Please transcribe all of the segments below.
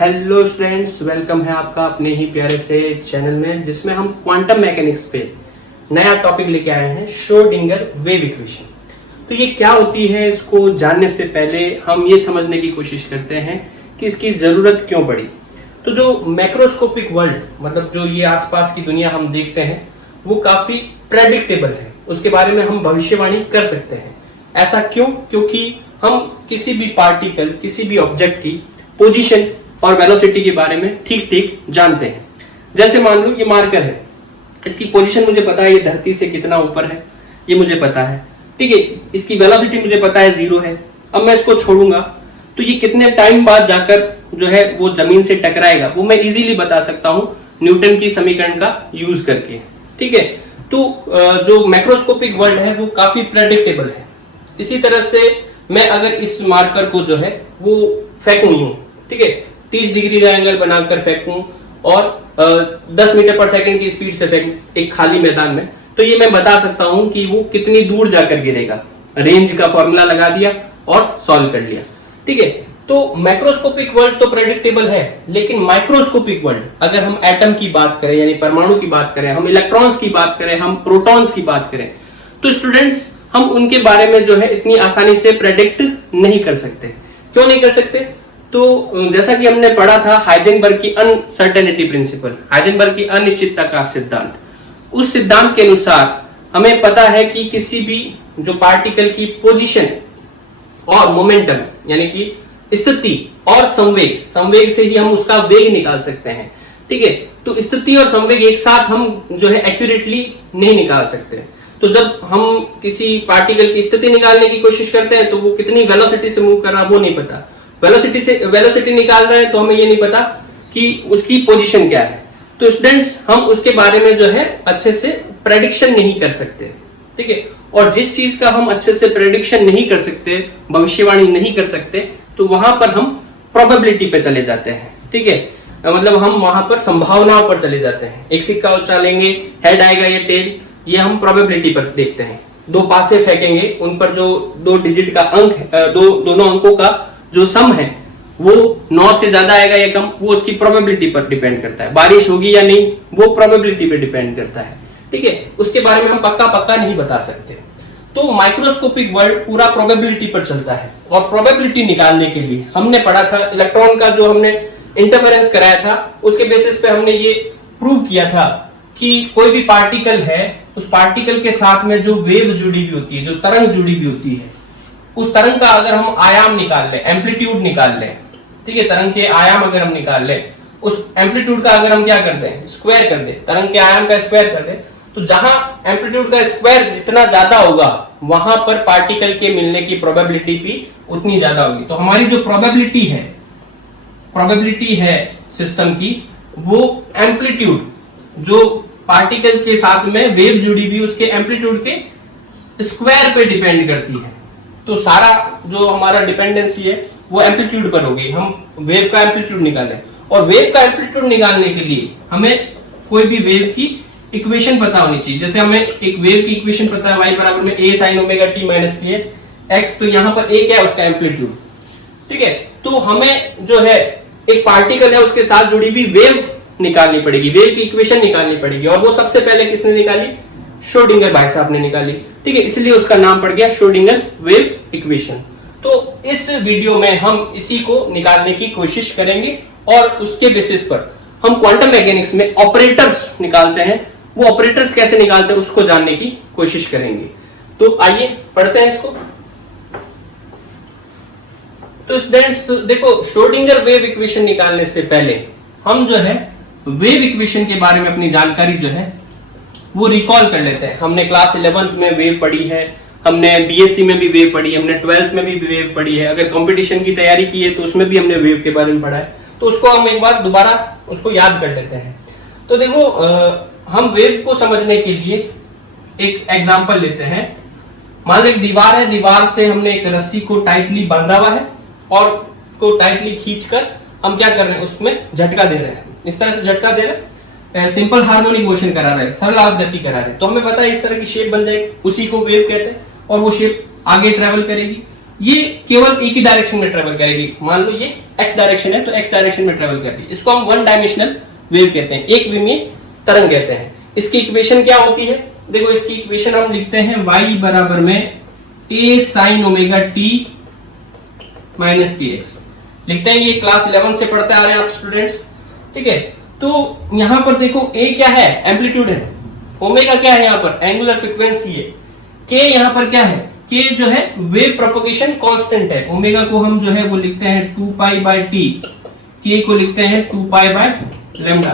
Hello students, welcome है आपका अपने ही प्यारे से चैनल में, जिसमें हम क्वांटम मैकेनिक्स पे नया टॉपिक लेके आए हैं, श्रोडिंगर वेव इक्वेशन। तो ये क्या होती है, इसको जानने से पहले हम ये समझने की कोशिश करते हैं कि इसकी ज़रूरत क्यों पड़ी। तो जो मैक्रोस्कोपिक वर्ल्ड, मतलब जो ये आसपास की दुनिया हम देखते हैं, वो काफ़ी प्रेडिक्टेबल है, उसके बारे में हम भविष्यवाणी कर सकते हैं। ऐसा क्यों? क्योंकि हम किसी भी पार्टिकल, किसी भी ऑब्जेक्ट की पोजीशन और वेलोसिटी के बारे में ठीक ठीक जानते हैं। जैसे मान लो ये मार्कर है, इसकी पोजीशन मुझे पता है, ये धरती से कितना ऊपर है ये मुझे पता है, ठीक है। इसकी वेलोसिटी मुझे पता है 0 है। अब मैं इसको छोड़ूंगा तो ये कितने टाइम बाद जाकर जो है वो जमीन से टकराएगा, वो मैं इजीली बता सकता हूँ न्यूटन की समीकरण का यूज करके, ठीक है। तो जो मैक्रोस्कोपिक वर्ल्ड है वो काफी प्रेडिक्टेबल है। इसी तरह से मैं अगर इस मार्कर को जो है वो फेंकूं यूं, ठीक है, 30 डिग्री का एंगल बनाकर फेंकूं और 10 मीटर पर सेकंड की स्पीड से फेंक एक खाली मैदान में, तो ये मैं बता सकता हूं कि वो कितनी दूर जाकर गिरेगा। रेंज का फॉर्मूला लगा दिया और सॉल्व कर लिया, ठीक है। तो मैक्रोस्कोपिक वर्ल्ड तो प्रेडिक्टेबल है, लेकिन माइक्रोस्कोपिक वर्ल्ड, अगर हम एटम की बात करें यानी परमाणु की बात करें, हम इलेक्ट्रॉन्स की बात करें, हम प्रोटॉन्स की बात करें, तो स्टूडेंट्स हम उनके बारे में जो है इतनी आसानी से प्रेडिक्ट नहीं कर सकते। क्यों नहीं कर सकते? तो जैसा कि हमने पढ़ा था हाइजेनबर्ग की अनसर्टेनिटी प्रिंसिपल, हाइजेनबर्ग की अनिश्चितता का सिद्धांत, उस सिद्धांत के अनुसार हमें पता है कि किसी भी जो पार्टिकल की पोजीशन और मोमेंटम यानी कि स्थिति और संवेग, संवेग से ही हम उसका वेग निकाल सकते हैं, ठीक है। तो स्थिति और संवेग एक साथ हम जो है एक्यूरेटली नहीं निकाल सकते। तो जब हम किसी पार्टिकल की स्थिति निकालने की कोशिश करते हैं तो वो कितनी वेलोसिटी से मूव कर रहा है वो नहीं पता, वेलोसिटी निकाल रहे हैं तो हमें ये नहीं पता कि उसकी पोजीशन क्या है। तो स्टूडेंट्स हम उसके बारे में जो है अच्छे से प्रेडिक्शन नहीं कर सकते, ठीक है। और जिस चीज का हम अच्छे से प्रेडिक्शन नहीं कर सकते, भविष्यवाणी नहीं कर सकते, तो वहां पर हम प्रोबेबिलिटी पे चले जाते हैं, ठीक है। मतलब हम वहां पर संभावनाओं पर चले जाते हैं। एक सिक्का उछालेंगे, हेड आएगा या टेल, ये हम प्रोबेबिलिटी पर देखते हैं। दो पासे फेंकेंगे, उन पर जो दो डिजिट का अंक, दोनों अंकों का जो सम है वो 9 से ज्यादा आएगा या कम, वो उसकी प्रोबेबिलिटी पर डिपेंड करता है। बारिश होगी या नहीं वो प्रोबेबिलिटी पे डिपेंड करता है, ठीक है। उसके बारे में हम पक्का नहीं बता सकते। तो माइक्रोस्कोपिक वर्ल्ड पूरा प्रोबेबिलिटी पर चलता है, और प्रोबेबिलिटी निकालने के लिए हमने पढ़ा था इलेक्ट्रॉन का जो हमने इंटरफेरेंस कराया था, उसके बेसिस पे हमने ये प्रूव किया था कि कोई भी पार्टिकल है, उस पार्टिकल के साथ में जो वेव जुड़ी हुई होती है, जो तरंग जुड़ी हुई होती है, उस तरंग का अगर हम आयाम निकाल लें, एम्पलीट्यूड निकाल लें, ठीक है, तरंग के आयाम अगर हम निकाल लें, उस एम्पलीट्यूड का अगर हम क्या कर दें, स्क्वायर कर दें, तरंग के आयाम का स्क्वायर कर दें, तो जहां एम्पलीट्यूड का स्क्वायर जितना ज्यादा होगा वहां पर पार्टिकल के मिलने की प्रोबेबिलिटी भी उतनी ज्यादा होगी। तो हमारी जो प्रोबेबिलिटी है सिस्टम की, वो एम्पलीट्यूड, जो पार्टिकल के साथ में वेव जुड़ी हुई उसके एम्पलीट्यूड के स्क्वायर पे डिपेंड करती है। तो सारा जो हमारा डिपेंडेंसी है वो एम्पलीट्यूड पर होगी। हम वेव का एम्पलीट्यूड निकालें, और वेव का एम्पलीट्यूड निकालने के लिए हमें कोई भी वेव की इक्वेशन पता होनी चाहिए। जैसे हमें एक वेव की इक्वेशन पता है, y बराबर में a sin omega t minus p है x, तो यहाँ पर a क्या है, उसका एम्पलीट्यूड, ठीक है। तो हमें जो है एक पार्टिकल है उसके साथ जुड़ी हुई वेव निकालनी पड़ेगी, वेव की इक्वेशन निकालनी पड़ेगी, और वो सबसे पहले किसने निकाली? श्रोडिंगर भाई साहब ने निकाली, ठीक है। इसलिए उसका नाम पड़ गया श्रोडिंगर वेव इक्वेशन। तो इस वीडियो में हम इसी को निकालने की कोशिश करेंगे, और उसके बेसिस पर हम क्वांटम मैकेनिक्स में ऑपरेटर्स निकालते हैं, वो ऑपरेटर्स कैसे निकालते हैं उसको जानने की कोशिश करेंगे। तो आइए पढ़ते हैं इसको। तो स्टूडेंट्स देखो, श्रोडिंगर वेव इक्वेशन निकालने से पहले हम जो है वेव इक्वेशन के बारे में अपनी जानकारी जो है वो रिकॉल कर लेते हैं। हमने क्लास 11th में वेव पढ़ी है, हमने बीएससी में भी वेव पढ़ी है, हमने 12th में भी वेव पढ़ी है, अगर कंपटीशन की तैयारी की है तो उसमें भी हमने वेव के बारे में पढ़ा है। तो उसको हम एक बार दोबारा उसको याद कर लेते हैं। तो देखो, हम वेव को समझने के लिए एक एग्जांपल लेते हैं। मान लो एक दीवार है, दीवार से हमने एक रस्सी को टाइटली बांधा हुआ है, और उसको टाइटली खींचकर हम क्या कर रहे हैं, उसमें झटका दे रहे हैं। इस तरह से झटका दे रहे हैं, सिंपल हार्मोनिक मोशन करा रहे हैं, सरल आप गति करा रहे हैं, तो हमें पता है इस तरह की शेप बन जाएगी, उसी को वेव कहते हैं, और वो शेप आगे ट्रेवल करेगी। ये केवल एक ही डायरेक्शन में ट्रेवल करेगी। मान लो ये एक्स डायरेक्शन है तो एक्स डायरेक्शन में ट्रेवल कर रही है, इसको हम वन डायमेंशनल वेव कहते हैं, एक विमीय तरंग कहते हैं। इसकी इक्वेशन क्या होती है, देखो इसकी इक्वेशन हम लिखते हैं y बराबर में a sin omega t minus tx लिखते हैं। ये क्लास 11 से पढ़ते आ रहे हैं आप स्टूडेंट्स, ठीक है। तो यहां पर देखो a क्या है, एम्पलीट्यूड है, ओमेगा क्या है यहाँ पर, एंगुलर फ्रीक्वेंसी है, k यहाँ पर क्या है, k जो है वेव प्रोपगेशन कांस्टेंट है। ओमेगा को हम जो है वो लिखते हैं 2 पाई बाय t, k को लिखते हैं 2 पाई बाय लैम्डा,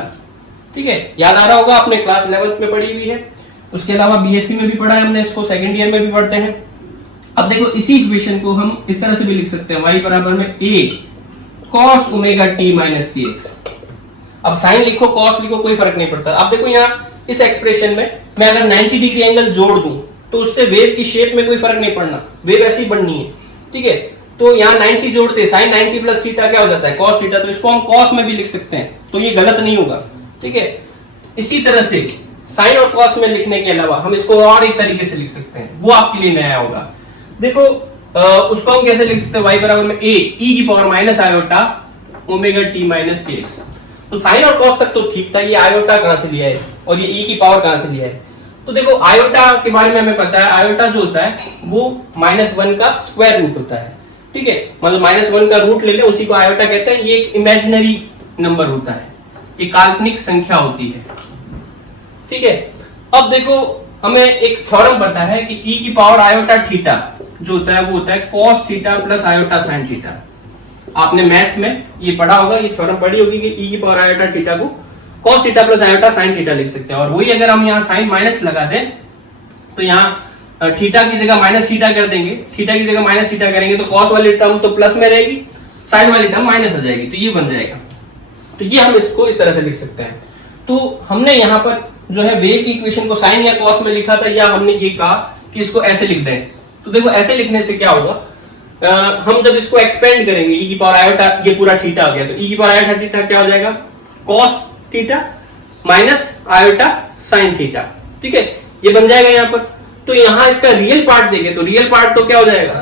ठीक है। याद आ रहा होगा, आपने क्लास 11 में पढ़ी हुई है। उसके अलावा बीएससी में भी पढ़ा है हमने इसको, सेकंड ईयर में भी पढ़ते हैं। अब देखो इसी इक्वेशन को हम इस तरह से भी लिख सकते हैं, y बराबर में a cos omega t minus tx। अब साइन लिखो कॉस लिखो कोई फर्क नहीं पड़ता। अब देखो यहाँ इस एक्सप्रेशन में मैं अगर 90 डिग्री एंगल जोड़ दूं तो उससे वेव की शेप में कोई फर्क नहीं पड़ना, वेव ऐसी बननी है, ठीक है। तो यहाँ 90 जोड़ते साइन 90 प्लस थीटा क्या हो जाता है, कॉस थीटा, तो इसको हम कॉस में भी लिख सकते हैं, तो ये गलत नहीं होगा, ठीक है। इसी तरह से साइन और कॉस में लिखने के अलावा हम इसको और एक तरीके से लिख सकते हैं, वो आपके लिए नया होगा। देखो उसको हम कैसे लिख सकते हैं, y बराबर में a e की power minus iota omega t minus tx। तो साइन और कॉस तक तो ठीक था, ये आयोटा कहां से लिया है और ये e की पावर कहां से लिया है। तो देखो आयोटा के बारे में हमें पता है, आयोटा जो होता है वो -1 का स्क्वायर रूट होता है, ठीक है। मतलब -1 का रूट ले ले, उसी को आयोटा कहते हैं। ये एक इमेजिनरी नंबर होता है, ये काल्पनिक संख्या होती है, ठीक है। अब देखो हमें एक थ्योरम पता है कि e की पावर आयोटा थीटा जो होता है वो होता है cos theta plus iota sin theta. आपने मैथ में ये पढ़ा होगा, ये थ्योरम पढ़ी होगी कि e की पावर आयोटा थीटा को cos theta plus iota sin theta लिख सकते हैं। और वही अगर हम यहाँ sin माइनस लगा दें तो यहाँ थीटा की जगह माइनस थीटा कर देंगे, थीटा की जगह माइनस थीटा करेंगे तो cos वाली टर्म तो प्लस में रहेगी, sin वाली टर्म माइनस हो जाएगी, तो ये बन जाएगा। तो ये हम इसको इस तरह से लिख सकते हैं। तो हमने यहाँ पर जो है वेव की इक्वेशन को साइन या कॉस में लिखा था, या हमने ये कहा कि इसको ऐसे लिख दें। तो देखो ऐसे लिखने से क्या होगा, हम जब इसको एक्सपेंड करेंगे e की पावर आयोटा, ये पूरा थीटा आ गया, तो e की पावर आयोटा थीटा क्या हो जाएगा, cos theta minus iota sine theta, ठीक है, ये बन जाएगा यहाँ पर। तो यहाँ इसका रियल पार्ट देंगे तो रियल पार्ट तो क्या हो जाएगा,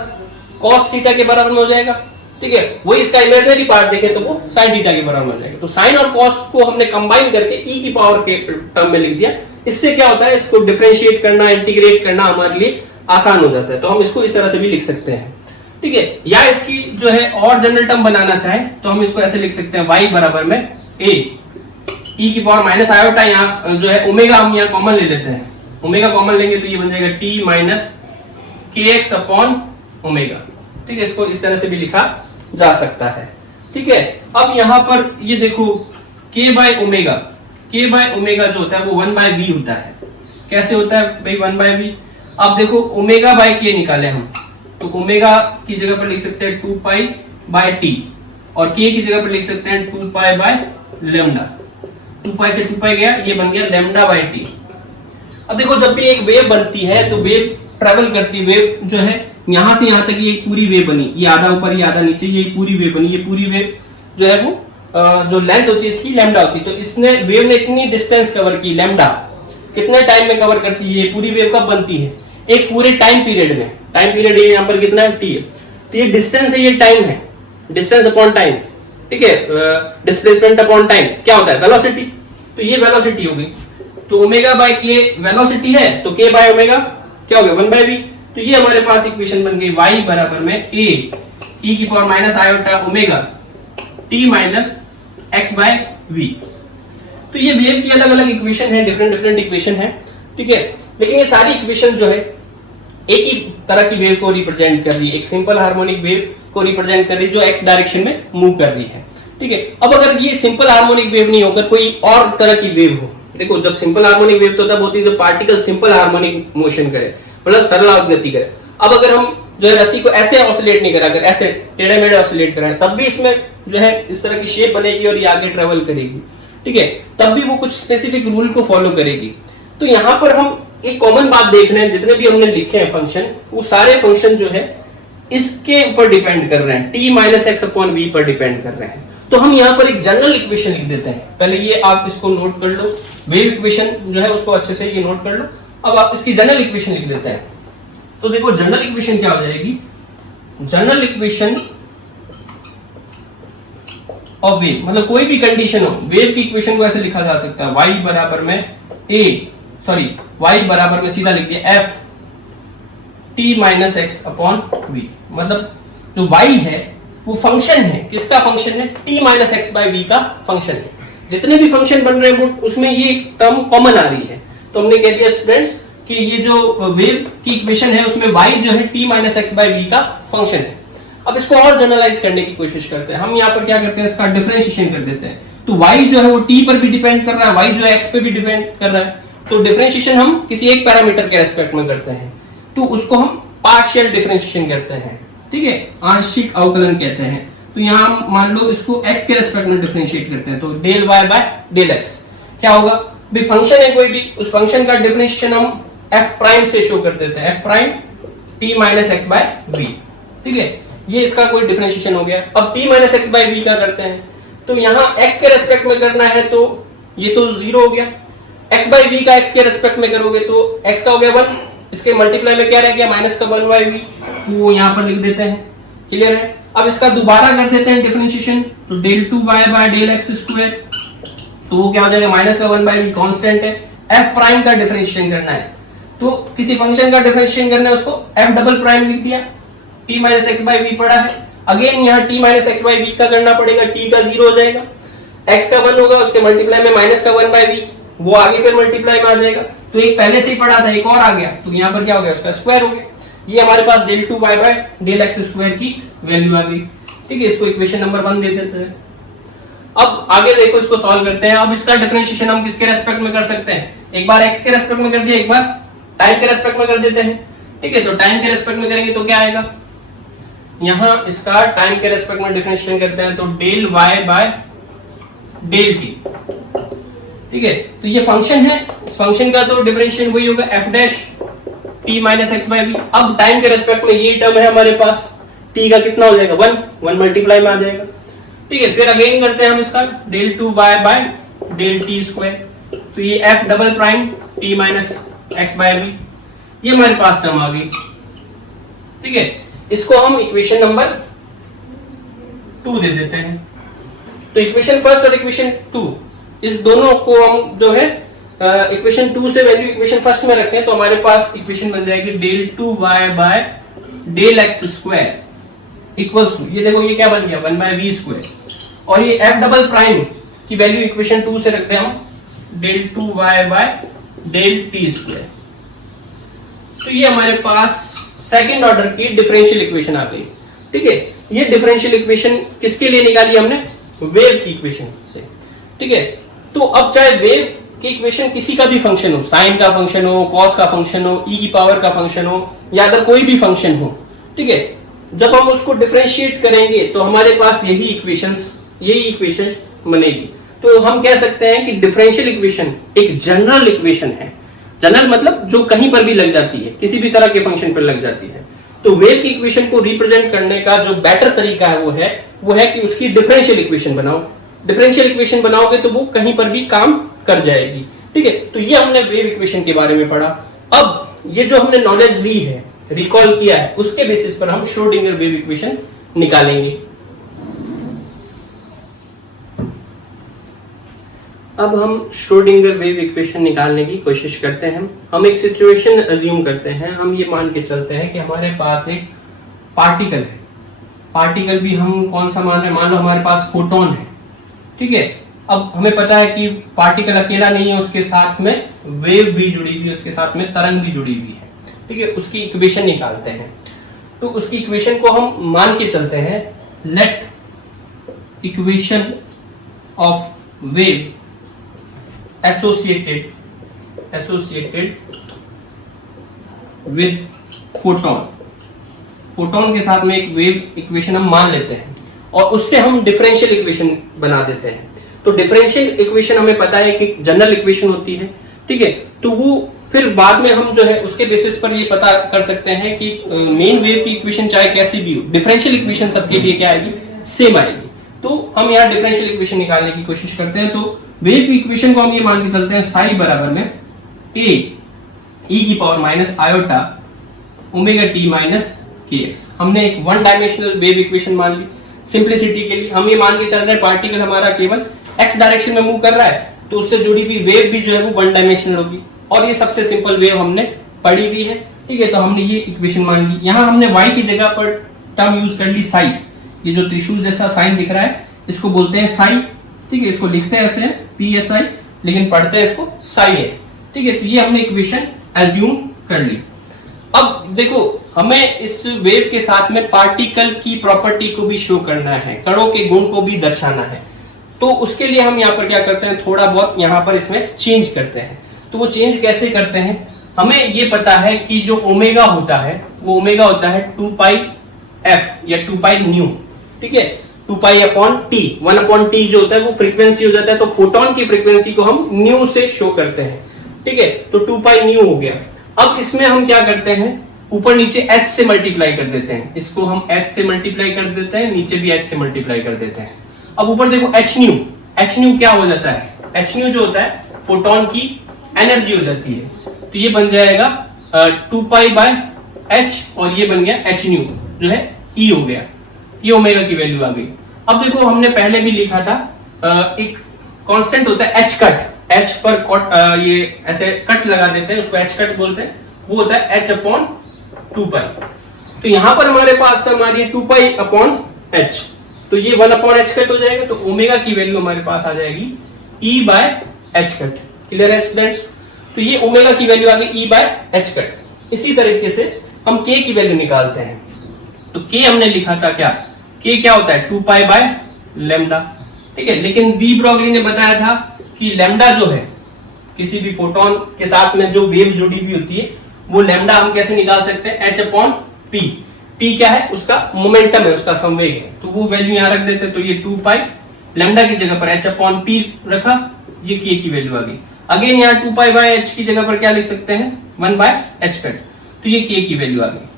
कॉस थीटा के बराबर में हो जाएगा, ठीक है। वही इसका इमेजिनरी पार्ट देखें तो वो साइन थीटा के बराबर हो जाएगा। तो साइन और कॉस को हमने कंबाइन करके e की पावर के टर्म में लिख दिया। इससे क्या होता है, इसको डिफरेंशिएट करना, इंटीग्रेट करना हमारे लिए आसान हो जाता है। तो हम इसको इस तरह से भी लिख सकते हैं, ठीक है। या इसकी जो है और जनरल टर्म बनाना चाहें तो हम इसको ऐसे लिख सकते हैं, y बराबर में a e की पावर माइनस आयोटा, यहाँ जो है ओमेगा हम यहाँ कॉमन ले लेते हैं, ओमेगा कॉमन लेंगे तो ये बन जाएगा t minus kx upon omega, ठीक है। इसको इस तरह से भी लिखा जा सकता है, ठीक है। अब यहाँ पर ये देखो k बाय ओमेगा जो होता है वो 1/v होता है। कैसे होता है भाई 1/v, अब देखो ओमेगा बाय k निकाले हम, तो ओमेगा की जगह पर लिख सकते हैं 2 पाई बाय t और k की जगह पर लिख सकते हैं 2 पाई बाय लैम्डा। 2 पाई से 2 पाई गया, ये बन गया लैम्डा बाय t। अब देखो जब भी एक वेव बनती है तो वेव ट्रेवल करती, वेव जो है यहां से यहां तक ये पूरी वेव बनी, ये आधा ऊपर ये आधा नीचे, ये पूरी वेव बनी, ये पूरी वेव जो है वो जो लेंथ होती है इसकी लैम्डा होती है। तो इसने वेव ने इतनी डिस्टेंस कवर की, लैम्डा कितने टाइम में कवर करती है, ये पूरी वेव कब बनती है, एक पूरे टाइम पीरियड में। टाइम पीरियड ये यहाँ पर कितना है, t है, तो ये डिस्टेंस है, ये टाइम है, डिस्टेंस अपॉन टाइम, ठीक है। डिस्प्लेसमेंट अपॉन टाइम क्या होता है, वेलोसिटी, तो ये वेलोसिटी होगी। तो ओमेगा बाय k वेलोसिटी है तो k बाय ओमेगा क्या हो गया 1/v। तो ये हमारे पास इक्वेशन बन गई y बराबर में a e की power minus iota omega t minus x by v। तो ये वेव की अलग अलग इक्वेशन है, डिफरेंट इक्वेशन है, ठीक है। लेकिन ये सारी इक्वेशन जो है एक ही तरह की वेव को रिप्रेजेंट कर रही है, एक सिंपल हार्मोनिक वेव को रिप्रेजेंट कर रही है जो x डायरेक्शन में मूव कर रही है, ठीक है। अब अगर ये सिंपल हार्मोनिक वेव नहीं होकर कोई और तरह की वेव हो, देखो जब सिंपल हार्मोनिक वेव तो तब होती है जब पार्टिकल सिंपल हार्मोनिक मोशन करे, मतलब सरल गति करे। अब अगर हम जो है रस्सी को ऐसे ऑसिलेट नहीं करा कर, ऐसे टेढ़े मेढ़े ऑसिलेट कराएं, तब भी इसमें जो है इस तरह की शेप बनेगी और ये आगे ट्रेवल करेगी, ठीक है। तब भी वो कुछ स्पेसिफिक रूल को फॉलो करेगी। तो यहाँ पर हम एक कॉमन बात देख रहे हैं, जितने भी हमने लिखे हैं फंक्शन, वो सारे फंक्शन जो है इसके ऊपर डिपेंड कर रहे हैं, t minus x upon v पर डिपेंड कर रहे हैं। तो हम यहाँ पर एक जनरल इक्वेशन लिख देते हैं, पहले ये आप इसको नोट कर लो, वेव इक्वेशन जो है उसको अच्छे से ये नोट कर लो। अब आप इसकी जनरल इक्वेशन लिख देते हैं। तो देखो जनरल इक्वेशन क्या हो जाएगी, जनरल इक्वेशन ऑफ वेव, मतलब कोई भी कंडीशन हो, वेव की इक्वेशन को ऐसे लिखा जा सकता है y बराबर में y बराबर में सीधा लिख दिया f t minus x upon v. मतलब जो y है वो फंक्शन है, किसका फंक्शन है? t minus x by v का फंक्शन है। जितने भी फंक्शन बन रहे हैं उसमें ये टर्म कॉमन आ रही है, तो हमने कह दिया स्टूडेंट्स कि ये जो वेव की इक्वेशन है उसमें y जो है t minus x by v का फंक्शन है। अब इसको और जनरलाइज करने की कोशिश करते हैं। हम यहाँ पर क्या करते हैं, इसका डिफरेंशिएशन कर देते हैं। तो y जो है वो t पर भी डिपेंड कर रहा है, y जो है x पे भी डिपेंड कर रहा है। तो डिफरेंशिएशन हम किसी एक पैरामीटर के रेस्पेक्ट में करते हैं, तो उसको हम पार्शियल डिफरेंशिएशन करते हैं, ठीक है, आंशिक अवकलन कहते हैं। तो यहाँ हम मान लो इसको x के रेस्पेक्ट में डिफरेंशिएट करते हैं, तो del y by del x क्या होगा? भी फंक्शन है कोई भी, उस फंक्शन का डिफरेंशिएशन हम f प्राइम से शो कर देते हैं, f prime t minus x by v, ठीक है। ये इसका कोई डिफरेंशिएशन हो गया। अब t minus x by v का करते हैं, तो यहाँ x के रेस्पेक्ट में करना है तो ये तो जीरो हो गया, x बाय वी का x के रेस्पेक्ट में करोगे तो x का हो गया 1, इसके मल्टीप्लाई में क्या रह गया? माइनस का 1 बाय वी, वो यहाँ पर लिख देते हैं। क्लियर है? अब इसका दोबारा कर देते हैं डिफरेंशिएशन, तो del 2y by del x square, तो वो क्या हो जाएगा? माइनस का 1 बाय वी कांस्टेंट है। f प्राइम का डिफरेंशिएशन करना है, तो किसी फंक्शन का डिफरेंशिएशन करना है, उसको f डबल प्राइम लिख दिया, t minus x by v पड़ा है। अगेन यहाँ t minus x by v का करना पड़ेगा, t का 0 हो जाएगा, x का 1 होगा, उसके मल्टीप्लाई में माइनस का 1 बाई वी, वो आगे फिर मल्टीप्लाई में आ जाएगा। तो एक पहले से ही पड़ा था, एक और आ गया, तो यहाँ पर क्या हो गया? उसका स्क्वायर हो गया। ये हमारे पास del 2y by del x square की वैल्यू आ गई, ठीक है। इसको इक्वेशन नंबर 1 दे देते हैं। अब आगे देखो, इसको सॉल्व करते हैं। अब इसका डिफरेंशिएशन हम किसके रेस्पेक्ट में कर सकते हैं? एक बार x के रेस्पेक्ट में कर दिया, एक बार टाइम के रेस्पेक्ट में कर देते हैं, ठीक है। तो टाइम के रेस्पेक्ट में करेंगे तो क्या आएगा? यहाँ इसका टाइम के रेस्पेक्ट में डिफरेंशिएशन करते हैं, तो del y by del t, ठीक है। तो ये फंक्शन है, इस फंक्शन का तो डिफरेंशिएशन वही होगा f dash t minus x by v. अब टाइम के रेस्पेक्ट में ये टर्म है हमारे पास, t का कितना हो जाएगा? 1 मल्टीप्लाई में आ जाएगा, ठीक है। फिर अगेन करते हैं हम इसका del 2y by del t square, तो ये f double prime t minus x by v, ये हमारे पास टर्म आ गई, ठीक है। इसको हम इक्वेशन नंबर 2 दे देते हैं। तो इक्वेशन फर्स्ट और इक्वेशन 2, इस दोनों को हम जो है इक्वेशन 2 से वैल्यू इक्वेशन फर्स्ट में रखें, तो हमारे पास इक्वेशन बन जाएगी del 2y by del x square equals to, ये देखो ये क्या बन गया? 1 बाय वी स्क्वायर, और ये f डबल प्राइम की वैल्यू इक्वेशन 2 से रखते हैं हम del 2y by del t square. तो ये हमारे पास सेकंड ऑर्डर की डिफरेंशियल इक्वेशन आ गई, ठीक है। ये डिफरेंशियल इक्वेशन किसके लिए निकाली हमने? वेव की इक्वेशन से, ठीक है। तो अब चाहे वेव की इक्वेशन किसी का भी फंक्शन हो, साइन का फंक्शन हो, कॉस का फंक्शन हो, e की पावर का फंक्शन हो, या अगर कोई भी फंक्शन हो, ठीक है, जब हम उसको डिफरेंशिएट करेंगे तो हमारे पास यही इक्वेशंस बनेगी। तो हम कह सकते हैं कि डिफरेंशियल इक्वेशन एक जनरल इक्वेशन है। जनरल मतलब जो कहीं पर भी लग जाती है, किसी भी तरह के फंक्शन पर लग जाती है। तो वेव की इक्वेशन को रिप्रेजेंट करने का जो बेटर तरीका है वो है कि उसकी डिफरेंशियल इक्वेशन बनाओ। डिफरेंशियल इक्वेशन बनाओगे तो वो कहीं पर भी काम कर जाएगी, ठीक है। तो ये हमने वेव इक्वेशन के बारे में पढ़ा। अब ये जो हमने नॉलेज ली है, रिकॉल किया है, उसके बेसिस पर हम श्रोडिंगर वेव इक्वेशन निकालेंगे। अब हम श्रोडिंगर वेव इक्वेशन निकालने की कोशिश करते हैं। हम एक सिचुएशन अज्यूम करते हैं, हम ये मान के चलते हैं कि हमारे पास एक पार्टिकल है। पार्टिकल भी हम कौन सा मान रहे हैं? मान लो हमारे पास फोटोन है, ठीक है। अब हमें पता है कि पार्टिकल अकेला नहीं है, उसके साथ में वेव भी जुड़ी हुई है, उसके साथ में तरंग भी जुड़ी हुई है, ठीक है। उसकी इक्वेशन निकालते हैं। तो उसकी इक्वेशन को हम मान के चलते हैं, let equation of wave associated with photon. Photon के साथ में एक वेव इक्वेशन हम मान लेते हैं और उससे हम डिफरेंशियल इक्वेशन बना देते हैं। तो डिफरेंशियल इक्वेशन हमें पता है कि जनरल इक्वेशन होती है, ठीक है। तो वो फिर बाद में हम जो है उसके बेसिस पर ये पता कर सकते हैं कि मेन वेव की इक्वेशन चाहे कैसी भी हो, डिफरेंशियल इक्वेशन सबके लिए क्या आएगी? सेम आएगी। तो हम यहाँ डिफरेंशियल इक्वेशन निकालने की कोशिश करते हैं। तो वेव की इक्वेशन को हम ये मान के चलते हैं, साई बराबर में a e की power minus iota omega t minus k px। हमने एक वन डायमेंशनल वेव इक्वेशन मान ली। सिंप्लिसिटी के लिए हम ये मान के चल रहे हैं पार्टिकल हमारा केवल x डायरेक्शन में मूव कर रहा है, तो उससे जुड़ी हुई वेव भी जो है वो वन डायमेंशनल होगी, और ये सबसे सिंपल वेव हमने पढ़ी हुई है। ठीक है, तो हमने ये इक्वेशन मान ली। यहाँ हमने y की जगह पर टर्म यूज कर ली साई। ये जो त्रिशूल जैसा साइन दिख रहा है इसको बोलते हैं साई। ठीक है, इसको लिखते हैं ऐसे psi, लेकिन पढ़ते हैं इसको साई है। ठीक है, तो ये हमने इक्वेशन एज्यूम कर ली। अब देखो, हमें इस वेव के साथ में पार्टिकल की प्रॉपर्टी को भी शो करना है, कणों के गुण को भी दर्शाना है। तो उसके लिए हम यहाँ पर क्या करते हैं, थोड़ा बहुत यहाँ पर इसमें चेंज करते हैं। तो वो चेंज कैसे करते हैं, हमें ये पता है कि जो ओमेगा होता है वो ओमेगा होता है 2 पाई एफ या 2 पाई न्यू। ठीक है, 2 pi upon T, 1 upon T जो होता है वो फ्रीक्वेंसी हो जाता है, तो फोटोन की फ्रीक्वेंसी को हम न्यू से शो करते हैं। ठीक है, तो 2 पाई न्यू हो गया। अब इसमें हम क्या करते हैं, ऊपर नीचे h से मल्टीप्लाई कर देते हैं। इसको हम h से मल्टीप्लाई कर देते हैं, नीचे भी h से मल्टीप्लाई कर देते हैं। अब ऊपर देखो h न्यू क्या हो जाता है, h न्यू जो होता है फोटोन की एनर्जी हो जाती है। तो ये बन जाएगा 2 पाई बाय h, और ये बन गया h न्यू जो है E हो गया। ये ओमेगा की वैल्यू आ गई। अब देखो, हमने पहले भी लिखा था एक कांस्टेंट होता है h कट, h पर ये ऐसे कट लगा देते हैं, उसको h कट बोलते हैं। वो होता है h अपॉन 2 पाई। तो यहां पर हमारे पास टर्म आ रही है 2 पाई अपॉन h, तो ये 1 अपॉन h कट हो जाएगा। तो ओमेगा की वैल्यू हमारे पास आ जाएगी E by h cut. Clear है स्टूडेंट्स? तो ये ओमेगा की वैल्यू आ गई E बाय h कट। इसी तरीके से हम k की वैल्यू निकालते हैं। तो k हमने लिखा था क्या, k क्या होता है 2 पाई बाय लैम्डा। ठीक है, लेकिन डी ब्रॉगली ने बताया था कि लैम्डा जो है किसी भी फोटोन के साथ में जो वेव जुड़ी हुई होती है वो लैम्डा हम कैसे निकाल सकते हैं, h अपॉन p। p क्या है, उसका मोमेंटम है, उसका संवेग है। तो वो वैल्यू यहाँ रख देते हैं। तो ये 2 पाई लैम्डा की जगह पर h अपॉन p रखा, ये k की वैल्यू आ गई। अगेन यहाँ 2 पाई बाय h की जगह पर क्या लिख सकते हैं, 1 बाय h कट। तो ये k की वैल्यू आ गई।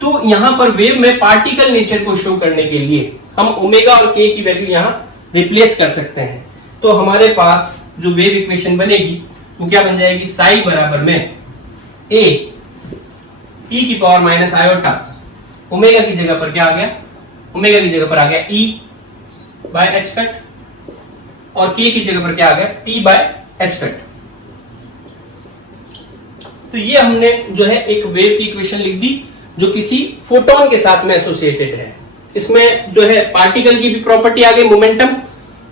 तो यहाँ पर वेव में पार्टिकल नेचर को शो करने के लिए हम ओमेगा और k की वैल्यू यहाँ रिप्लेस कर सकते हैं। तो हमारे पास जो वेव इक्वेशन बनेगी वो क्या बन जाएगी, साई बराबर में a e की पावर माइनस आयोटा, ओमेगा की जगह पर क्या आ गया, ओमेगा की जगह पर आ गया e बाय h कट, और k की जगह पर क्या आ गया, t बाय h कट। तो ये हमने जो है एक वेव की इक्वेशन लिख दी जो किसी फोटोन के साथ में एसोसिएटेड है। इसमें जो है पार्टिकल की भी प्रॉपर्टी आ गई, मोमेंटम,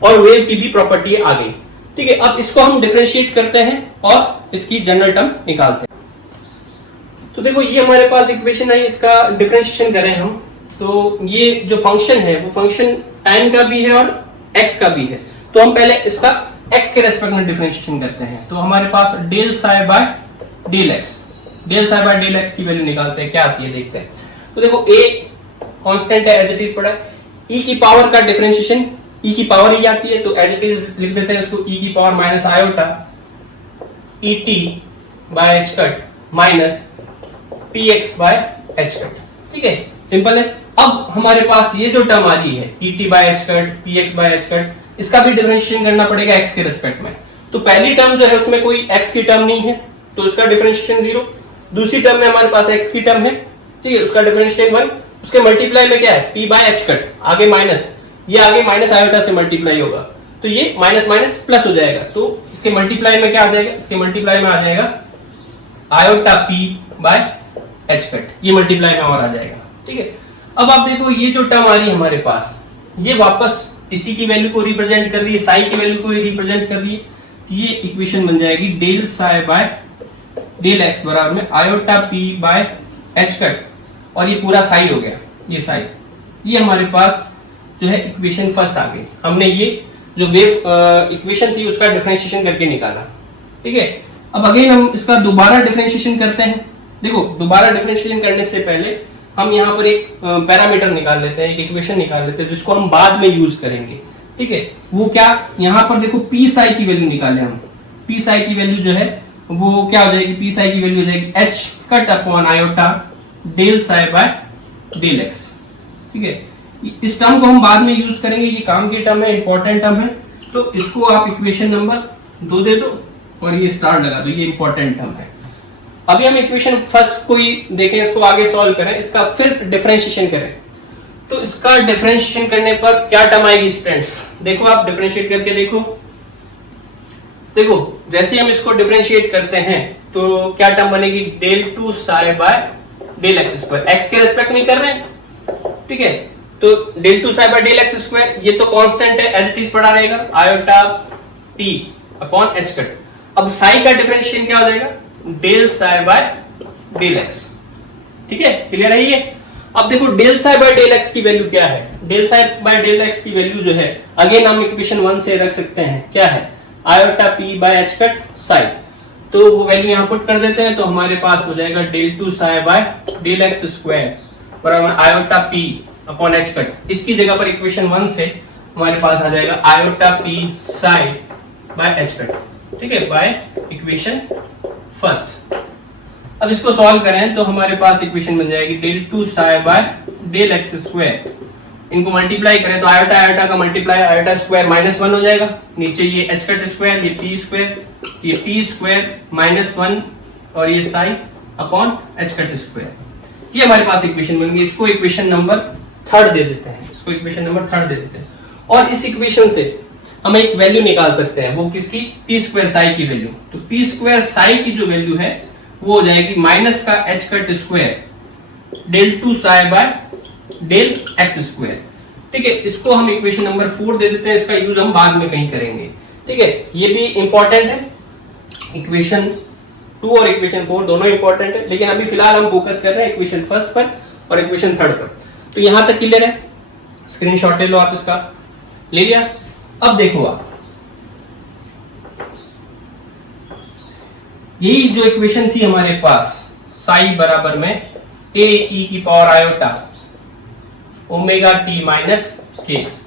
और वेव की भी प्रॉपर्टी आ गई। ठीक है, अब इसको हम डिफरेंशिएट करते हैं और इसकी जनरल टर्म निकालते हैं। तो देखो, ये हमारे पास इक्वेशन है, इसका डिफरेंशिएशन करें हम, तो ये जो फंक्शन है वो फंक्शन टाइम का भी है और x का भी है। तो हम पहले इसका x के रेस्पेक्ट में डिफरेंशिएशन करते हैं। तो हमारे पास del psi by del x, del psi by del x की वैल्यू निकालते हैं, क्या आती है देखते हैं। तो देखो, a कांस्टेंट है, एज इट इज पड़ा है। e की पावर का डिफरेंशिएशन e की पावर ही आती है, तो एज इट इज लिख देते हैं इसको e की power minus iota e t by h cut minus px by h cut. ठीक है, सिंपल है। अब हमारे पास ये जो टर्म आ रही है e t by h cut, px by h cut, इसका भी डिफरेंशिएशन करना पड़ेगा x के रिस्पेक्ट में। तो पहली टर्म जो है उसमें कोई x की टर्म नहीं है, तो इसका डिफरेंशिएशन 0। दूसरी टर्म में हमारे पास x की टर्म है, ठीक है, उसका डिफरेंशिएशन 1। उसके मल्टीप्लाई में क्या है, p बाय h कट, आगे माइनस, ये आगे माइनस आयोटा से मल्टीप्लाई होगा, तो ये माइनस माइनस प्लस हो जाएगा। तो इसके मल्टीप्लाई में क्या आ जाएगा, इसके मल्टीप्लाई में आ जाएगा iota p by h cut, ये मल्टीप्लाई में और आ जाएगा। ठीक है, अब आप देखो, ये जो टर्म आ रही है हमारे पास, ये वापस इसी की वैल्यू को रिप्रेजेंट कर रही है, साई की वैल्यू को रिप्रेजेंट कर रही है। ये इक्वेशन बन जाएगी del psi by del x बराबर में iota p by h cut, और ये पूरा साई हो गया, ये साई। ये हमारे पास जो है इक्वेशन फर्स्ट आ गई। हमने ये जो वेव इक्वेशन थी उसका डिफरेंशिएशन करके निकाला। ठीक है, अब अगेन हम इसका दोबारा डिफरेंशिएशन करते हैं। देखो, दोबारा डिफरेंशिएशन करने से पहले हम यहाँ पर एक पैरामीटर निकाल लेते हैं, एक इक्वेशन निकाल लेते हैं जिसको हम बाद में यूज करेंगे। ठीक है, वो क्या, यहाँ पर देखो पी साई की वैल्यू निकाले हम। पी साई की वैल्यू जो है वो क्या हो जाएगी, पी साई की वैल्यू हो जाएगी h cut upon iota del psi by del x। ठीक है, इस टर्म को हम बाद में यूज करेंगे, ये काम की टर्म है, इंपॉर्टेंट टर्म है, तो इसको आप इक्वेशन नंबर 2 दे दो और ये स्टार लगा दो, ये इंपॉर्टेंट टर्म है। अभी हम इक्वेशन फर्स्ट को ही देखें, इसको आगे सॉल्व करें, इसका फिर डिफरेंशिएशन करें। तो इसका डिफरेंशिएशन करने पर क्या टर्म आएगी स्टूडेंट्स? देखो आप डिफरेंशिएट करके देखो। देखो जैसे हम इसको डिफरेंशिएट करते हैं तो क्या टर्म बनेगी? Del two psi by del x square. X के रेस्पेक्ट में कर रहे हैं, ठीक है, तो del two psi by del x square, ये तो कांस्टेंट है, एज इट इज पड़ा रहेगा, iota p upon h cut. अब साई का डिफरेंशिएशन क्या हो जाएगा? Del psi by del x, ठीक है, क्लियर है ये? अब देखो del psi by del x की वैल्यू क्या है? Del psi by del x की वैल्यू जो है, अगेन हम इक्वेशन 1 से रख सकते हैं, क्या है? Iota P bye h cut Sai. तो वो वैल्यू यहां पुट कर देते हैं, तो हमारे पास हो जाएगा del two psi by del x square बराबर iota p upon h cut. इसकी जगह पर इक्वेशन 1 से हमारे पास आ जाएगा iota P Sai bye h cut, ठीक है, बाय इक्वेशन फर्स्ट। अब इसको सॉल्व करें तो हमारे पास इक्वेशन बन जाएगी del two psi by del x square. इनको मल्टीप्लाई करें तो आयोटा आयोटा का मल्टीप्लाई आयोटा स्क्वायर -1 हो जाएगा, नीचे ये एच कट स्क्वायर, ये पी स्क्वायर -1 और ये psi upon h cut square. ये हमारे पास इक्वेशन बन गई। इसको इक्वेशन नंबर 3 दे देते हैं, इसको इक्वेशन नंबर 3 दे देते हैं। और इस इक्वेशन से हम एक वैल्यू निकाल सकते हैं, वो किसकी? पी स्क्वायर साई की वैल्यू। तो पी स्क्वायर साई की जो वैल्यू है वो हो जाएगी माइनस का h cut square del two psi by del x square, ठीक है। इसको हम इक्वेशन नंबर 4 दे देते हैं, इसका यूज हम बाद में कहीं करेंगे, ठीक है। ये भी इंपॉर्टेंट है, इक्वेशन 2 और इक्वेशन 4 दोनों इंपॉर्टेंट है, लेकिन अभी फिलहाल हम फोकस कर रहे हैं इक्वेशन फर्स्ट पर और इक्वेशन 3 पर। तो यहां तक क्लियर है? स्क्रीनशॉट ले लो आप इसका। ले लिया? अब देखो आप, यही जो इक्वेशन थी हमारे पास, साई बराबर में ए ई की power iota omega T minus के एक्स,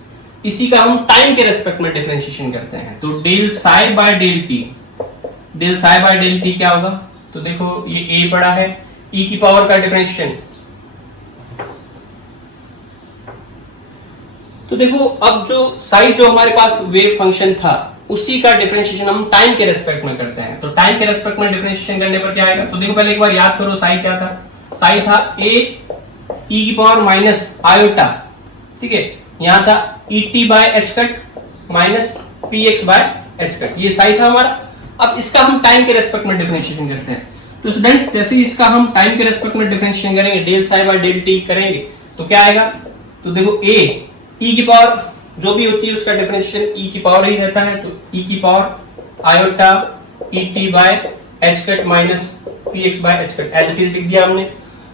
इसी का हम टाइम के रेस्पेक्ट में डिफरेंशिएशन करते हैं। तो del psi by del t, del psi by del t क्या होगा? तो देखो ये ए बड़ा है, ई की पावर का डिफरेंशिएशन, तो देखो अब जो साई जो हमारे पास वेव फंक्शन था उसी का डिफरेंशिएशन हम टाइम के रेस्पेक्ट में करते हैं। तो टाइम के रेस्पेक्ट में डिफरेंशिएशन करने पर क्या आएगा? तो देखो पहले एक बार याद करो, साई क्या था? साई था ए ई की पावर माइनस आयोटा, ठीक है, यहां था ई t by h cut minus p x by h cut, ये साई था हमारा। अब इसका हम टाइम के रेस्पेक्ट में डिफरेंशिएशन करते हैं। तो स्टूडेंट्स जैसे इसका हम टाइम के रेस्पेक्ट में डिफरेंशिएशन करेंगे, del psi by del t करेंगे, तो क्या आएगा? तो देखो ए ई की पावर जो भी होती है उसका डिफरेंशिएशन ई की पावर ही रहता है, तो ई की power iota e t by h cut minus p x by h cut, as it is लिख दिया हमने।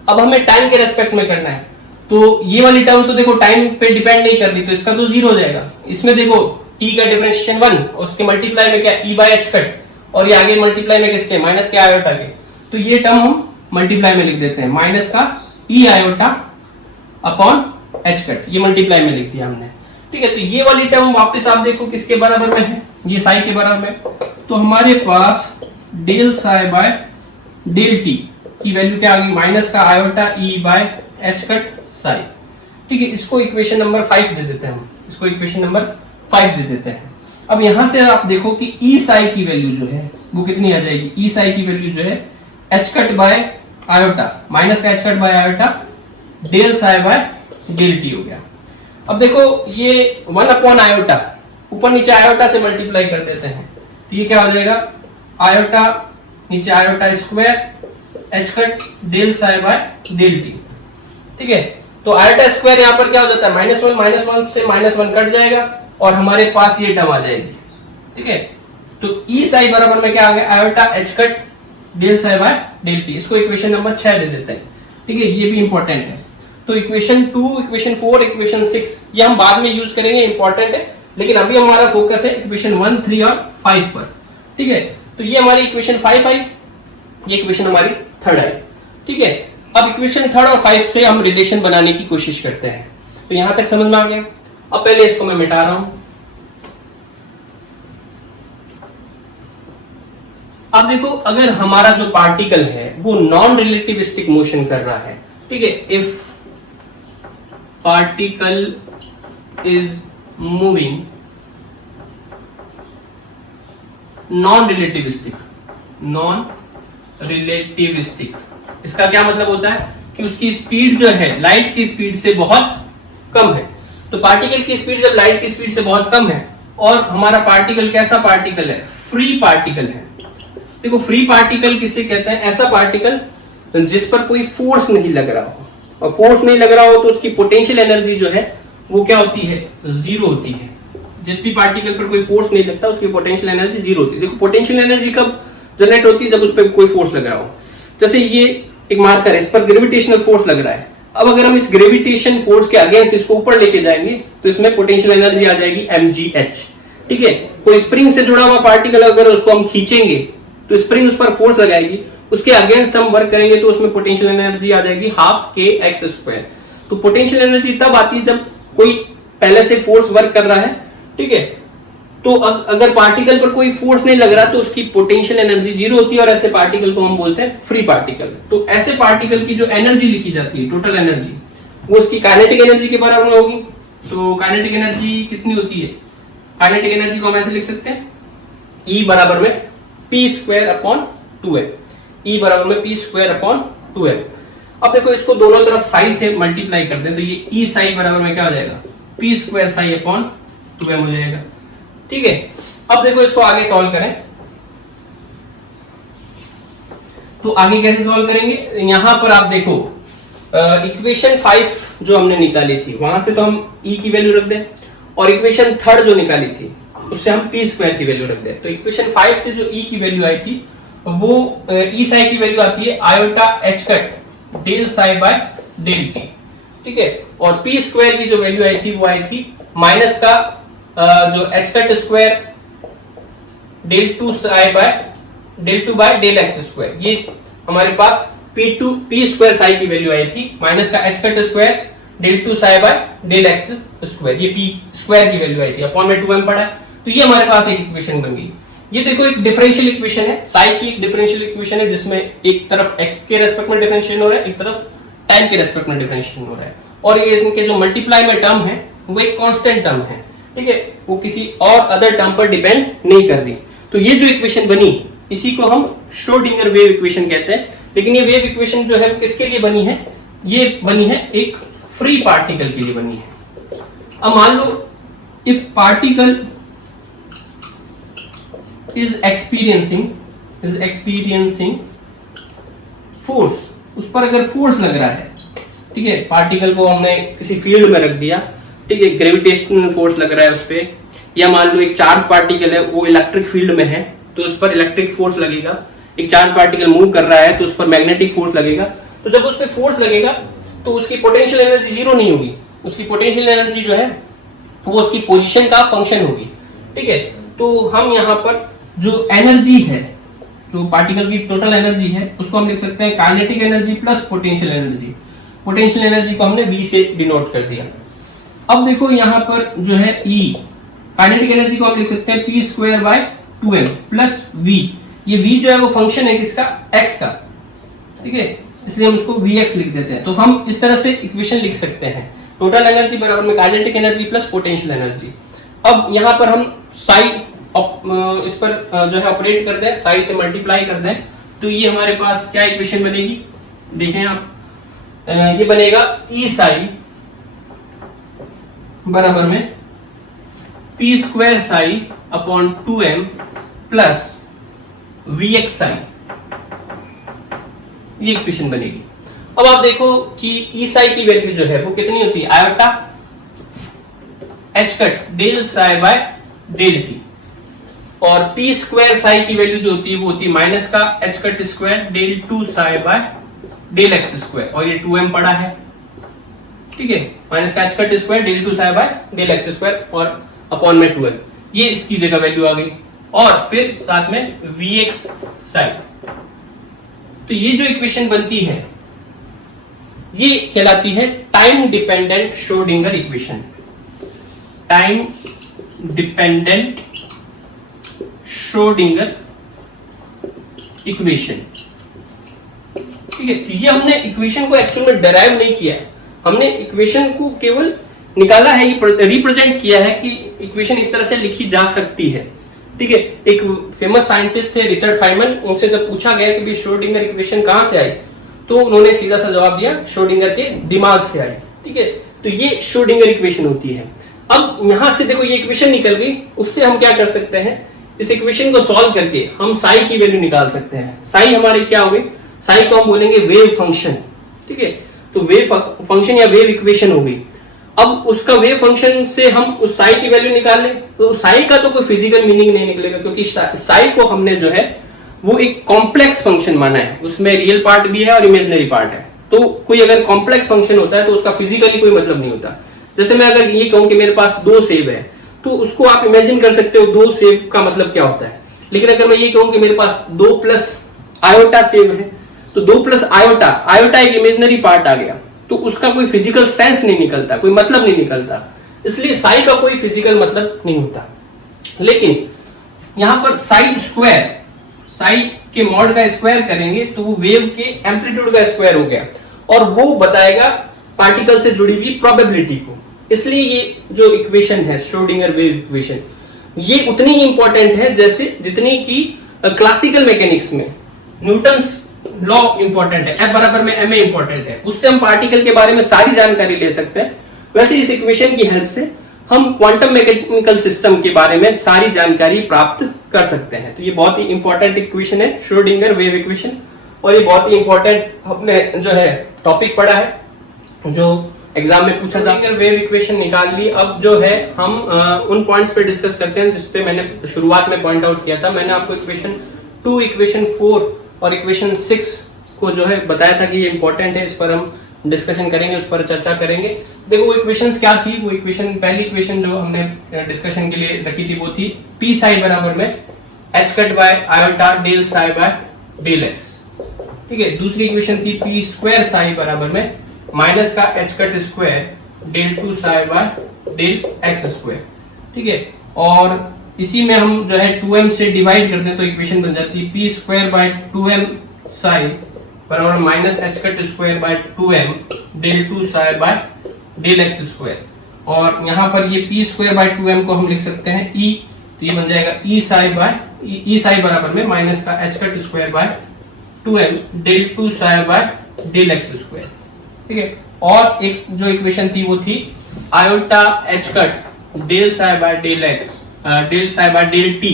अब हमें टाइम के रेस्पेक्ट में करना है, तो ये वाली टर्म तो देखो टाइम पे डिपेंड नहीं कर रही, तो इसका तो 0 हो जाएगा। इसमें देखो t का डिफरेंशिएशन 1 और उसके मल्टीप्लाई में क्या? e बाय एच कट, और ये आगे मल्टीप्लाई में किसके? माइनस के आयोटा के। तो ये टर्म हम मल्टीप्लाई में लिख देते हैं, माइनस का e iota upon h cut, ये मल्टीप्लाई में लिख दिया हमने, ठीक है। तो ये वाली टर्म वापस आप देखो किसके बराबर में है? ये साई के बराबर में। तो हमारे पास del psi by del t की वैल्यू क्या आ गई? माइनस का iota e by h cut psi, ठीक है। इसको इक्वेशन नंबर 5 दे देते हैं हम, इसको इक्वेशन नंबर 5 दे देते हैं। अब यहां से आप देखो कि ई साई की वैल्यू जो है वो कितनी आ जाएगी? ई साई की वैल्यू जो है h cut by iota, minus का h cut by iota del psi by del t हो गया। अब देखो ये 1 अपॉन आयोटा, ऊपर नीचे आयोटा से मल्टीप्लाई कर देते हैं, तो ये क्या हो जाएगा? आयोटा नीचे iota square h cut del psi by del t, ठीक है। तो आयोटा स्क्वायर यहां पर क्या हो जाता है? -1 से -1 कट जाएगा और हमारे पास ये टर्म आ जाएगी, ठीक है। तो ई साई बराबर में क्या आ गया? Iota h cut del psi by del t. इसको इक्वेशन नंबर 6 दे देते हैं, ठीक है, ये भी इंपॉर्टेंट है। तो इक्वेशन 2, इक्वेशन 4, इक्वेशन 6 ये हम बाद में यूज करेंगे, इंपॉर्टेंट है, लेकिन अभी हमारा फोकस है इक्वेशन 1, 3 और 5 पर, ठीक है। तो ये हमारी इक्वेशन 5 आई, ये इक्वेशन हमारी 3 आई, ठीक है। अब इक्वेशन 3 और 5 से हम रिलेशन बनाने की कोशिश करते हैं। तो यहां तक समझ में आ गया? अब पहले इसको मैं मिटा रहा हूं। अब देखो अगर हमारा जो पार्टिकल है वो नॉन रिलेटिविस्टिक मोशन कर रहा है, ठीक है, if particle is moving non relativistic relativistic. इसका क्या मतलब होता है कि उसकी स्पीड जो है लाइट की स्पीड से बहुत कम है। तो पार्टिकल की स्पीड जब लाइट की स्पीड से बहुत कम है और हमारा पार्टिकल कैसा पार्टिकल है, फ्री पार्टिकल है। देखो फ्री पार्टिकल किसे कहते हैं, ऐसा पार्टिकल जिस पर कोई फोर्स नहीं लग रहा हो, और फोर्स नहीं लग रहा हो तो उसकी पोटेंशियल एनर्जी जो है वो क्या होती है, जीरो होती है। जिस भी पार्टिकल पर कोई फोर्स नहीं लगता उसकी पोटेंशियल एनर्जी जीरो होती है। देखो पोटेंशियल एनर्जी कब जनरेट होती है, जब उस पर कोई फोर्स लग रहा हो। जैसे ये एक मार्कर है, इस पर ग्रेविटेशनल फोर्स लग रहा है। अब अगर हम इस ग्रेविटेशन फोर्स के अगेंस्ट इसको ऊपर लेके जाएंगे तो इसमें पोटेंशियल एनर्जी आ जाएगी mgh। ठीक है, कोई स्प्रिंग से जुड़ा हुआ पार्टिकल अगर उसको हम खींचेंगे तो स्प्रिंग उस पर फोर्स लगाएगी, उसके अगेंस्ट हम वर्क करेंगे तो उसमें पोटेंशियल एनर्जी आ जाएगी हाफ kx²। तो पोटेंशियल एनर्जी तब आती है जब कोई पहले से फोर्स वर्क कर रहा है। ठीक है, तो अगर पार्टिकल पर कोई फोर्स नहीं लग रहा तो उसकी पोटेंशियल एनर्जी जीरो होती है और ऐसे पार्टिकल को हम बोलते हैं फ्री पार्टिकल। तो ऐसे पार्टिकल की जो एनर्जी लिखी जाती है, टोटल एनर्जी, वो उसकी काइनेटिक एनर्जी के बराबर में होगी। तो काइनेटिक एनर्जी कितनी होती है, काइनेटिक एनर्जी को हम ऐसे लिख सकते हैं E बराबर में p²/2m। E बराबर में p²/2m। अब देखो इसको दोनों तरफ साई से मल्टीप्लाई कर दें तो ये E साई बराबर में क्या हो जाएगा, p²ψ/2m हो जाएगा। ठीक है, अब देखो इसको आगे सॉल्व करें तो आगे कैसे सॉल्व करेंगे, यहां पर आप देखो इक्वेशन 5 जो हमने निकाली थी वहां से तो हम E की वैल्यू रख दें, और इक्वेशन 3 जो निकाली थी उससे हम p² की वैल्यू रख दें। तो इक्वेशन 5 से जो E की वैल्यू आई थी वो E साई की वैल्यू आती है i/h del psi by del t। ठीक है, और p² की जो वैल्यू आई थी वो आई थी माइनस का जो h² del 2 psi by del 2 by del x²। ये हमारे पास p² psi की वैल्यू आई थी माइनस का h² del 2 psi by del x²। ये p² की वैल्यू आई थी, अपॉन में 2m पड़ा है। तो ये हमारे पास एक इक्वेशन बन गई। ये देखो एक डिफरेंशियल इक्वेशन है, साई की एक डिफरेंशियल इक्वेशन है जिसमें एक तरफ x के रेस्पेक्ट में डिफरेंशिएशन हो रहा है, एक तरफ टाइम के रेस्पेक्ट में डिफरेंशिएशन हो रहा है, और ये इनके जो मल्टीप्लाई में टर्म है वो एक कांस्टेंट टर्म है। ठीक है, वो किसी और अदर टर्म पर डिपेंड नहीं कर रही। तो ये जो इक्वेशन बनी इसी को हम श्रोडिंगर वेव इक्वेशन कहते हैं। लेकिन ये वेव इक्वेशन जो है किसके लिए बनी है, ये बनी है एक फ्री पार्टिकल के लिए बनी है। अब मान लो if particle is experiencing force, उस पर अगर फोर्स लग रहा है, ठीक है, पार्टिकल को हमने किसी फील्ड में रख दिया, ठीक है, ग्रेविटेशनल फोर्स लग रहा है उस पे, या मान लो एक चार्ज पार्टिकल है वो इलेक्ट्रिक फील्ड में है तो उस पर इलेक्ट्रिक फोर्स लगेगा। एक चार्ज पार्टिकल मूव कर रहा है तो उस पर मैग्नेटिक फोर्स लगेगा। तो जब उस पर फोर्स लगेगा तो उसकी पोटेंशियल एनर्जी जीरो नहीं होगी, उसकी पोटेंशियल एनर्जी जो है वो उसकी पोजीशन का फंक्शन होगी। ठीक है, तो हम यहाँ पर जो एनर्जी है, जो पार्टिकल की टोटल एनर्जी है, उसको हम लिख सकते हैं kinetic energy plus potential energy. Potential energy को हमने V से डिनोट कर दिया। अब देखो यहाँ पर जो है E, काइनेटिक एनर्जी को हम लिख सकते हैं p²/2m प्लस V। ये V जो है वो फंक्शन है किसका, x का। ठीक है, इसलिए हम उसको Vx लिख देते हैं। तो हम इस तरह से इक्वेशन लिख सकते हैं, टोटल एनर्जी बराबर में kinetic energy plus potential energy. अब यहाँ पर हम साई इस पर जो है ऑपरेट कर दें, साई से मल्टीप्लाई कर दें, तो ये हमारे पास क्या इक्वेशन बनेगी, देखें आप, ये बनेगा E साई बराबर में p² psi upon 2m plus Vx Sai, ये इक्वेशन बनेगी। अब आप देखो कि E साई की वैल्यू जो है वो कितनी होती है, iota h del psi by del t, और p² साई की वैल्यू जो होती है वो होती है माइनस का h² del 2 psi by del x², और ये 2m पड़ा है। ठीक है, माइनस का h² del 2 psi by del x² और अपॉन में 2m, ये इसकी जगह वैल्यू आ गई, और फिर साथ में Vx साई। तो ये जो इक्वेशन बनती है ये कहलाती है time dependent Schrodinger equation. Time dependent Schrodinger equation. ठीक है, ये हमने इक्वेशन को एक्चुअल में डेराइव नहीं किया है, हमने इक्वेशन को केवल निकाला है, ये रिप्रेजेंट किया है कि इक्वेशन इस तरह से लिखी जा सकती है। ठीक है। एक फेमस साइंटिस्ट थे रिचर्ड फाइमन, उनसे जब पूछा गया कि श्रोडिंगर इक्वेशन कहां से आई, तो उन्होंने सीधा सा जवाब दिया श्रोडिंगर के दिमाग से आई। ठीक है, तो ये श्रोडिंगर इक्वेशन होती है। अब यहां से देखो ये इक्वेशन निकल गई, उससे हम क्या कर सकते हैं, इस इक्वेशन को सॉल्व करके हम साई की वैल्यू निकाल सकते हैं। साई हमारी क्या होगी, साई को हम बोलेंगे वेव फंक्शन। ठीक है, तो वेव फंक्शन या वेव इक्वेशन होगी। अब उसका वेव फंक्शन से हम उस साई की वैल्यू निकाल ले, तो साई का तो कोई फिजिकल मीनिंग नहीं निकलेगा, क्योंकि साई को हमने जो है वो एक कॉम्प्लेक्स फंक्शन माना है, उसमें रियल पार्ट भी है और इमेजिनरी पार्ट है। तो कोई अगर कॉम्प्लेक्स फंक्शन होता है तो उसका फिजिकली कोई मतलब नहीं होता। जैसे मैं अगर ये कहूं कि मेरे पास 2 सेब है, तो उसको आप इमेजिन कर सकते हो 2 सेब का मतलब क्या होता है। लेकिन अगर मैं ये कहूं कि मेरे पास 2 प्लस आयोटा सेब है, तो 2 प्लस आयोटा, आयोटा एक इमेजिनरी पार्ट आ गया, तो उसका कोई फिजिकल सेंस नहीं निकलता, कोई मतलब नहीं निकलता। इसलिए साई का कोई फिजिकल मतलब नहीं होता। लेकिन यहां पर साई स्क्वायर, साई के मॉड का स्क्वायर करेंगे तो वो वेव के एम्पलीट्यूड का स्क्वायर हो गया, और वो बताएगा पार्टिकल से जुड़ी हुई प्रोबेबिलिटी को। इसलिए ये जो इक्वेशन है श्रोडिंगर वेव इक्वेशन, ये उतनी ही इंपॉर्टेंट है जैसे जितनी की क्लासिकल मैकेनिक्स में न्यूटन्स लॉ इंपॉर्टेंट है, F बराबर में ma इंपॉर्टेंट है, उससे हम पार्टिकल के बारे में सारी जानकारी ले सकते हैं। वैसे इस इक्वेशन की हेल्प से हम क्वांटम मैकेनिकल सिस्टम के बारे में सारी जानकारी प्राप्त कर सकते हैं। तो ये बहुत ही इंपॉर्टेंट इक्वेशन है श्रोडिंगर वेव इक्वेशन, और ये बहुत ही इंपॉर्टेंट हमने जो है टॉपिक पढ़ा है जो एग्जाम में पूछा था। वेव इक्वेशन निकाल ली। अब जो है हम उन पॉइंट्स पे डिस्कस करते हैं जिसपे मैंने शुरुआत में पॉइंट आउट किया था। मैंने आपको इक्वेशन 2, इक्वेशन 4 और इक्वेशन 6 को जो है बताया था कि ये इंपॉर्टेंट है, इस पर हम डिस्कशन करेंगे, उस पर चर्चा करेंगे। देखो वो इक्वेशंस क्या थी, वो इक्वेशन, पहली इक्वेशन जो हमने डिस्कशन के लिए रखी थी वो थी पी साई बराबर में h cut by iota del psi by del x। ठीक है, दूसरी इक्वेशन थी पी स्क्वायर साई बराबर में माइनस का h cut square del 2 psi by del x square. ठीक है, और इसी में हम जो है 2m से डिवाइड करते हैं तो इक्वेशन बन जाती है P square by 2m psi बराबर minus h cut square by 2m del 2 psi by del x square. और यहाँ पर ये p स्क्वायर बाय 2m को हम लिख सकते हैं e, तो ये बन जाएगा e साई बराबर में माइनस का h cut square by 2m del 2 psi by del x square. ठीक है, और एक जो इक्वेशन थी वो थी iota h cut del psi by del x del psi by del t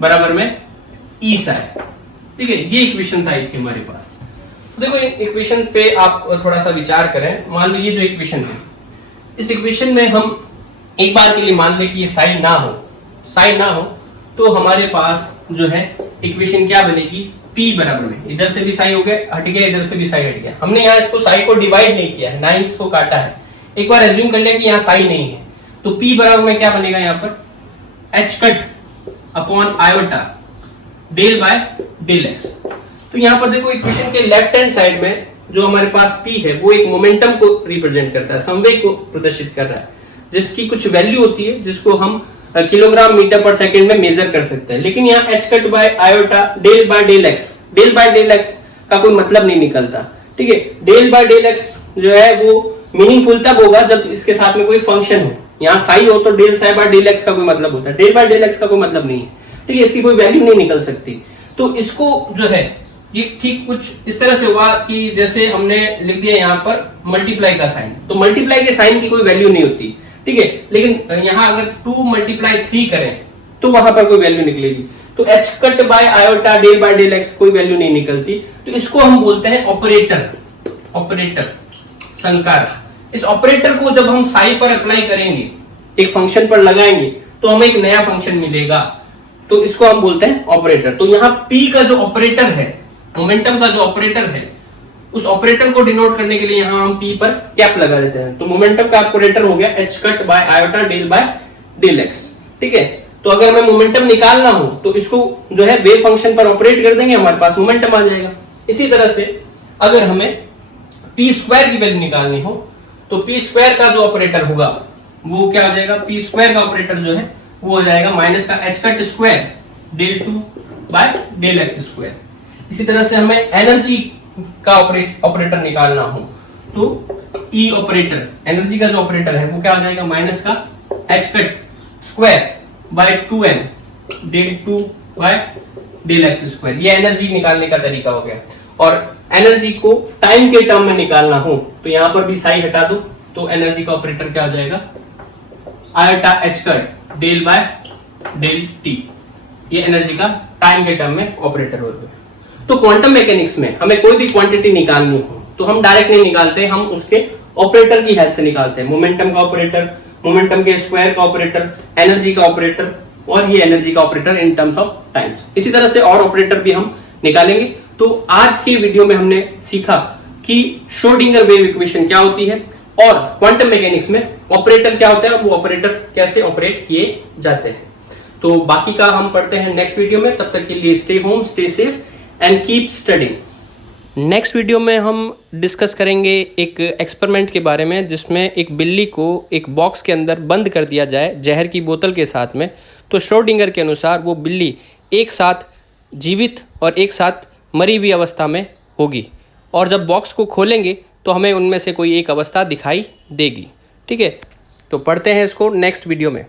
बराबर में e साई। ठीक है, ये इक्वेशन आई थी हमारे पास। तो देखो इक्वेशन पे आप थोड़ा सा विचार करें। मान लो ये जो इक्वेशन है, इस इक्वेशन में हम एक बार के लिए मान लें कि ये साइन ना हो तो हमारे पास जो है इक्वेशन क्या बनेगी, p बराबर में, इधर से भी साई हो गया हट गया, इधर से भी साई हट गया। हमने यहाँ इसको साई को डिवाइड नहीं किया है, ना ही इसको काटा है। एक बार एज्यूम कर लें कि यहाँ साई नहीं है, तो p बराबर में क्या बनेगा, यहाँ पर h cut upon iota del by del x। तो यहाँ पर देखो इक्वेशन के लेफ्ट हैंड साइड में जो हमारे पास p है वो एक मोमेंटम को रिप्रेजेंट करता है, संवेग को प्रदर्शित कर रहा है, जिसकी कुछ वैल्यू होती है जिसको हम किलोग्राम मीटर पर सेकंड में मेजर कर सकते हैं। लेकिन यहाँ h cut by iota del by del x का कोई मतलब नहीं निकलता। ठीक है, डेल बाय डेल x जो है वो मीनिंगफुल तब होगा जब इसके साथ में कोई फंक्शन हो। यहाँ साई हो तो del psi by del x का कोई मतलब होता है, डेल बाय डेल x का कोई मतलब नहीं है। ठीक है, इसकी कोई वैल्यू नहीं निकल सकती। तो इसको जो है ये ठीक कुछ इस तरह से हुआ कि जैसे हमने लिख दिया यहाँ पर मल्टीप्लाई का साइन, तो मल्टीप्लाई के साइन की कोई वैल्यू नहीं होती। ठीक है, लेकिन यहाँ अगर 2 मल्टीप्लाई 3 करें तो वहां पर कोई वैल्यू निकलेगी। तो h cut by iota del by del x कोई वैल्यू नहीं निकलती। तो इसको हम बोलते हैं ऑपरेटर संकारक। इस ऑपरेटर को जब हम साई पर अप्लाई करेंगे, एक फंक्शन पर लगाएंगे, तो हमें एक नया फंक्शन मिलेगा, तो इसको हम बोलते हैं ऑपरेटर। तो यहाँ p का जो ऑपरेटर है, मोमेंटम का जो ऑपरेटर है, उस ऑपरेटर को डिनोट करने के लिए यहाँ हम p पर कैप लगा देते हैं। तो मोमेंटम का ऑपरेटर हो गया h cut by iota del by del x। ठीक है, तो अगर हमें मोमेंटम निकालना हो तो इसको जो है वेव फंक्शन पर ऑपरेट कर देंगे, हमारे पास मोमेंटम आ जाएगा। इसी तरह से अगर हमें p स्क्वायर की वैल्यू निकालनी हो तो p स्क्वायर का जो ऑपरेटर होगा वो क्या हो जाएगा, p स्क्वायर का ऑपरेटर जो है वो हो जाएगा माइनस का h cut square del 2 by del x square. इसी तरह से हमें एनर्जी का ऑपरेटर निकालना हो तो ई ऑपरेटर, एनर्जी का जो ऑपरेटर है वो क्या हो जाएगा, माइनस का h cut square by 2m del two by del x square. ये एनर्जी निकालने का तरीका हो गया। और एनर्जी को टाइम के टर्म में निकालना हो तो यहां पर भी साई हटा दो, तो एनर्जी का ऑपरेटर क्या हो जाएगा, iota h cut del by del t. ये एनर्जी का टाइम के टर्म में ऑपरेटर हो गया। तो क्वांटम मैकेनिक्स में हमें कोई भी क्वांटिटी निकालनी हो तो हम डायरेक्ट नहीं निकालते, हम उसके ऑपरेटर की हेल्प से निकालते हैं। मोमेंटम का ऑपरेटर, मोमेंटम के स्क्वायर का ऑपरेटर, एनर्जी का ऑपरेटर और ये एनर्जी का operator in terms of times. इसी तरह से और ऑपरेटर भी हम निकालेंगे। तो आज के वीडियो में हमने सीखा कि श्रोडिंगर वेव इक्वेशन क्या होती है और क्वांटम मैकेनिक्स में ऑपरेटर क्या होता है और वो ऑपरेटर कैसे ऑपरेट किए जाते हैं। तो बाकी का हम पढ़ते हैं नेक्स्ट वीडियो में। तब तक के लिए stay home, stay safe and keep studying. Next video में हम डिस्कस करेंगे एक एक्सपेरिमेंट के बारे में, जिसमें एक बिल्ली को एक बॉक्स के अंदर बंद कर दिया जाए जहर की बोतल के साथ में। तो श्रोडिंगर के अनुसार वो बिल्ली एक साथ जीवित और एक साथ मरी हुई अवस्था में होगी, और जब बॉक्स को खोलेंगे तो हमें उनमें से कोई एक अवस्था दिखाई देगी। ठीक है, तो पढ़ते हैं इसको नेक्स्ट वीडियो में।